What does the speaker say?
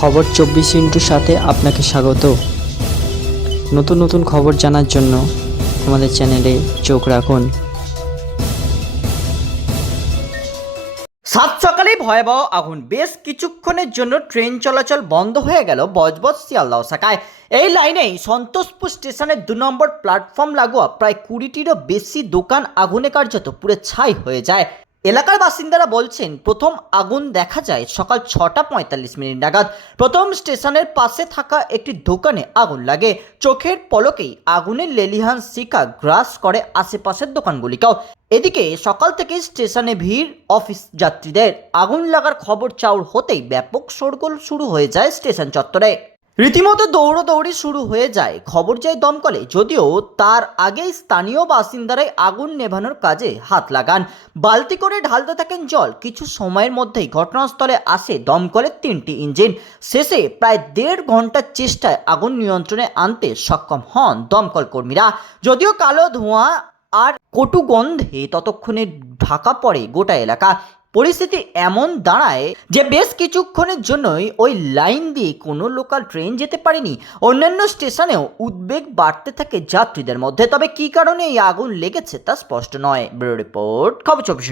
খবর চব্বিশ ইন্টুর সাথে আপনাকে স্বাগত। নতুন নতুন খবর জানার জন্য আমাদের চ্যানেলে চোখ রাখুন। সাত সকালে ভয়াবহ আগুন। বেশ কিছুক্ষণের জন্য ট্রেন চলাচল বন্ধ হয়ে গেল বজবজ শিয়ালদাহ শাখায় এই লাইনেই সন্তোষপুর স্টেশনের দু নম্বর প্ল্যাটফর্ম লাগোয়া প্রায় কুড়িটিরও বেশি দোকান আগুনে কার্যত পুরো ছাই হয়ে যায়। এলাকার বাসিন্দারা বলছেন, প্রথম আগুন দেখা যায় সকাল ছটা পঁয়তাল্লিশ মিনিট নাগাদ। প্রথম স্টেশনের পাশে থাকা একটি দোকানে আগুন লাগে। চোখের পলকেই আগুনের লেলিহান শিকা গ্রাস করে আশেপাশের দোকানগুলিকেও। এদিকে সকাল থেকে স্টেশনে ভিড়, অফিস যাত্রীদের আগুন লাগার খবর চাউর হতেই ব্যাপক শোরগোল শুরু হয়ে যায় স্টেশন চত্বরে। রীতিমতো দৌড়দৌড়ি শুরু হয়ে যায়। খবর যায় দমকলে, যদিও তার আগে স্থানীয় বাসিন্দারাই আগুন নেভানোর কাজে হাত লাগান। বালতি করে ঢালতে থাকেন জল। কিছু সময়ের মধ্যেই ঘটনাস্থলে আসে দমকলের তিনটি ইঞ্জিন। শেষে প্রায় দেড় ঘণ্টার চেষ্টায় আগুন নিয়ন্ত্রণে আনতে সক্ষম হন দমকল কর্মীরা। যদিও কালো ধোঁয়া আর কটু গন্ধে ততক্ষণে ঢাকা পড়ে গোটা এলাকা। পরিস্থিতি এমন দাঁড়ায় যে বেশ কিছুক্ষণের জন্যই ওই লাইন দিয়ে কোনো লোকাল ট্রেন যেতে পারেনি। অন্যান্য স্টেশনেও উদ্বেগ বাড়তে থাকে যাত্রীদের মধ্যে। তবে কি কারণে এই আগুন লেগেছে তা স্পষ্ট নয়। ব্যুরো রিপোর্ট, খবর চব্বিশ।